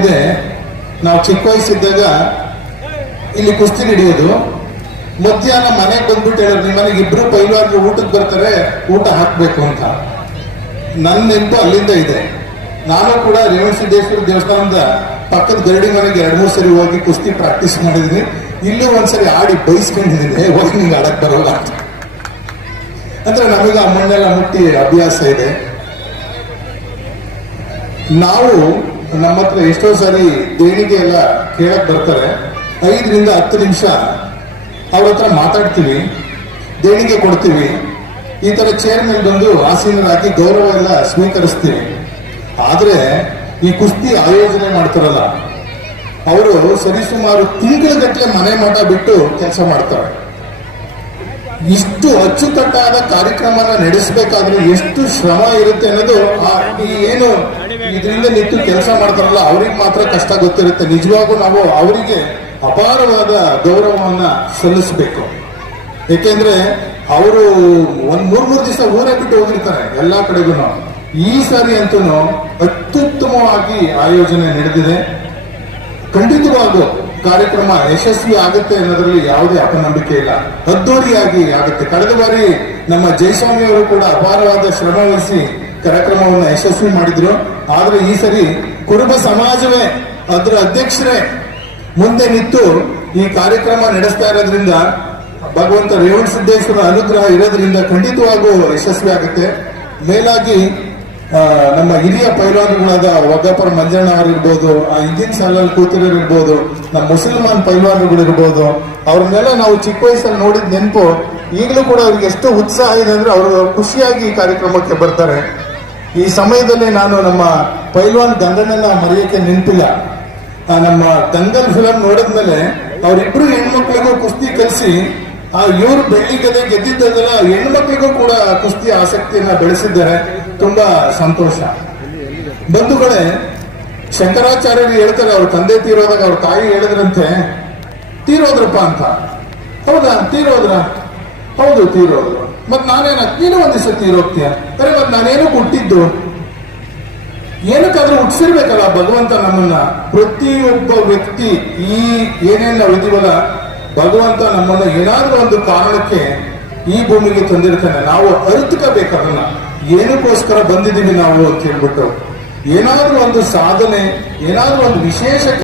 ಇದೆ. ನಾವು ಚಿಕ್ಕ ವಯಸ್ಸಿದ್ದಾಗ ಇಲ್ಲಿ ಕುಸ್ತಿ ಹಿಡಿಯೋದು, ಮಧ್ಯಾಹ್ನ ಮನೆಗೆ ಬಂದ್ಬಿಟ್ಟು ಹೇಳಿದ್ರು ನಿಮ್ಮ ಮನೆಗೆ ಇಬ್ರು ಪೈಲ್ವಾನ್ರು ಊಟಕ್ಕೆ ಬರ್ತಾರೆ, ಊಟ ಹಾಕ್ಬೇಕು ಅಂತ. ನನ್ನ ನೆನಪು ಅಲ್ಲಿಂದ ಇದೆ. ನಾನು ಕೂಡ ರೇವಣಸಿದ್ದೇಶ್ವರ ದೇವಸ್ಥಾನದ ಪಕ್ಕದ ಗರಡಿ ಮನೆಗೆ 2-3 ಸರಿ ಹೋಗಿ ಕುಸ್ತಿ ಪ್ರಾಕ್ಟೀಸ್ ಮಾಡಿದೀನಿ. ಇಲ್ಲೂ ಒಂದ್ಸರಿ ಆಡಿ ಬೈಸ್ಕೊಂಡಿದ್ದೀನಿ, ಹೋಗಿ ನಿಂಗೆ ಆಡಕ್ ಬರೋಲ್ಲ ಅಂತ. ಅಂದ್ರೆ ನಮಗೆ ಆ ಮಣ್ಣೆಲ್ಲ ಮುಟ್ಟಿ ಅಭ್ಯಾಸ ಇದೆ. ನಾವು ನಮ್ಮ ಹತ್ರ ಎಷ್ಟೋ ಸಾರಿ ದೇಣಿಗೆ ಎಲ್ಲ ಕೇಳಕ್ ಬರ್ತಾರೆ, 5ರಿಂದ 10 ನಿಮಿಷ ಅವ್ರ ಹತ್ರ ಮಾತಾಡ್ತೀವಿ, ದೇಣಿಗೆ ಕೊಡ್ತೀವಿ. ಈ ತರ ಚೇರ್ ಮೇಲೆ ಬಂದು ಆಸೀನರಾಗಿ ಗೌರವ ಎಲ್ಲ ಸ್ವೀಕರಿಸ್ತೀವಿ. ಆದ್ರೆ ಈ ಕುಸ್ತಿ ಆಯೋಜನೆ ಮಾಡ್ತಾರಲ್ಲ, ಅವರು ಸರಿಸುಮಾರು ತಿಂಗಳಗಟ್ಟಲೆ ಮನೆ ಮಠ ಬಿಟ್ಟು ಕೆಲಸ ಮಾಡ್ತಾರೆ. ಇಷ್ಟು ಅಚ್ಚುಕಟ್ಟಾದ ಕಾರ್ಯಕ್ರಮನ ನಡೆಸಬೇಕಾದ್ರೆ ಎಷ್ಟು ಶ್ರಮ ಇರುತ್ತೆ ಅನ್ನೋದು ಏನು ಇದರಿಂದ ನಿಂತು ಕೆಲಸ ಮಾಡ್ತಾರಲ್ಲ ಅವ್ರಿಗೆ ಮಾತ್ರ ಕಷ್ಟ ಗೊತ್ತಿರುತ್ತೆ. ನಿಜವಾಗೂ ನಾವು ಅವರಿಗೆ ಅಪಾರವಾದ ಗೌರವವನ್ನ ಸಲ್ಲಿಸಬೇಕು. ಏಕೆಂದ್ರೆ ಅವರು 3-3 ದಿವಸ ಊರೇ ಬಿಟ್ಟು ಹೋಗಿರ್ತಾರೆ ಎಲ್ಲಾ ಕಡೆಗೂ. ಈ ಸಾರಿ ಅಂತೂ ಅತ್ಯುತ್ತಮವಾಗಿ ಆಯೋಜನೆ ನಡೆದಿದೆ. ಖಂಡಿತವಾಗೂ ಕಾರ್ಯಕ್ರಮ ಯಶಸ್ವಿ ಆಗುತ್ತೆ ಅನ್ನೋದ್ರಲ್ಲಿ ಯಾವುದೇ ಅಪನಂಬಿಕೆ ಇಲ್ಲ. ಅದ್ದೂರಿಯಾಗಿ ಆಗುತ್ತೆ. ಕಳೆದ ಬಾರಿ ನಮ್ಮ ಜಯಸ್ವಾಮಿ ಅವರು ಕೂಡ ಅಪಾರವಾದ ಶ್ರಮ ವಹಿಸಿ ಕಾರ್ಯಕ್ರಮವನ್ನು ಯಶಸ್ವಿ ಮಾಡಿದ್ರು. ಆದ್ರೆ ಈ ಸರಿ ಕುರುಬ ಸಮಾಜವೇ ಅದರ ಅಧ್ಯಕ್ಷರೇ ಮುಂದೆ ನಿಂತು ಈ ಕಾರ್ಯಕ್ರಮ ನಡೆಸ್ತಾ ಇರೋದ್ರಿಂದ, ಭಗವಂತ ರೇವಣಸಿದ್ದೇಶ್ವರ ಅನುಗ್ರಹ ಇರೋದ್ರಿಂದ ಖಂಡಿತವಾಗೂ ಯಶಸ್ವಿ ಆಗುತ್ತೆ. ಮೇಲಾಗಿ ನಮ್ಮ ಹಿರಿಯ ಪೈಲ್ವಾನ್ಗಳಾದ ಒಗ್ಗಪ್ಪರ ಮಂಜಣ್ಣ ಅವರಿರ್ಬೋದು, ಆ ಹಿಂದಿನ ಸಾಲಲ್ಲಿ ಕೂತಿರೋರು ಇರ್ಬೋದು, ನಮ್ಮ ಮುಸಲ್ಮಾನ್ ಪೈಲ್ವಾನ್ಗಳು ಇರ್ಬೋದು, ಅವ್ರನ್ನೆಲ್ಲ ನಾವು ಚಿಕ್ಕ ವಯಸ್ಸಲ್ಲಿ ನೋಡಿದ ನೆನಪು ಈಗಲೂ ಕೂಡ ಅವ್ರಿಗೆ ಎಷ್ಟು ಉತ್ಸಾಹ ಇದೆ ಅಂದ್ರೆ ಅವರು ಖುಷಿಯಾಗಿ ಈ ಕಾರ್ಯಕ್ರಮಕ್ಕೆ ಬರ್ತಾರೆ. ಈ ಸಮಯದಲ್ಲಿ ನಾನು ನಮ್ಮ ಪೈಲ್ವಾನ್ ಗಂಗಣ್ಣನ ಮರೆಯಕ್ಕೆ ನಿಂತಿಲ್ಲ. ನಮ್ಮ ದಂಗಲ್ ಫಿಲಂ ನೋಡಿದ್ಮೇಲೆ ಅವರಿಬ್ರು ಹೆಣ್ಮಕ್ಳಿಗೂ ಕುಸ್ತಿ ಕಲಿಸಿ ಇವರು ಬೆಳ್ಳಿ ಗದೆ ಗೆದ್ದಿದ್ದಲ್ಲ, ಹೆಣ್ಮಕ್ಳಿಗೂ ಕೂಡ ಕುಸ್ತಿ ಆಸಕ್ತಿಯನ್ನ ಬೆಳೆಸಿದ್ದಾರೆ. ತುಂಬಾ ಸಂತೋಷ. ಬಂಧುಗಳೇ, ಶಂಕರಾಚಾರ್ಯರು ಹೇಳ್ತಾರೆ ಅವ್ರ ತಂದೆ ತೀರೋದಾಗ ಅವ್ರ ತಾಯಿ ಹೇಳಿದ್ರಂತೆ, ತೀರೋದ್ರಪ್ಪ ಅಂತ. ಹೌದಾ, ತೀರೋದ್ರ? ಹೌದು ತೀರೋದ್ರು. ಮತ್ ನೀನು ಒಂದ್ ದಿವಸ ತೀರೋಗ್ತೀಯ? ಅರೆ ಮತ್ ನಾನೇನು ಹುಟ್ಟಿದ್ದು, ಏನಕ್ಕಾದ್ರೂ ಹುಟ್ಟಿಸಿರ್ಬೇಕಲ್ಲ ಭಗವಂತ ನಮ್ಮನ್ನ. ಪ್ರತಿಯೊಬ್ಬ ವ್ಯಕ್ತಿ ಈ ಏನೇನ್ ನಾವು ಇದೀವಲ್ಲ, ಭಗವಂತ ನಮ್ಮನ್ನ ಏನಾದ್ರೂ ಒಂದು ಕಾರಣಕ್ಕೆ ಈ ಭೂಮಿಗೆ ತಂದಿರ್ತಾನೆ. ನಾವು ಅರಿತುಕೋಬೇಕಲ್ಲ, ಏನಕ್ಕೋಸ್ಕರ ಬಂದಿದ್ದೀವಿ ನಾವು ಅಂತ ಹೇಳ್ಬಿಟ್ಟು. ಏನಾದ್ರೂ ಒಂದು ಸಾಧನೆ, ಏನಾದ್ರೂ ಒಂದು ವಿಶೇಷ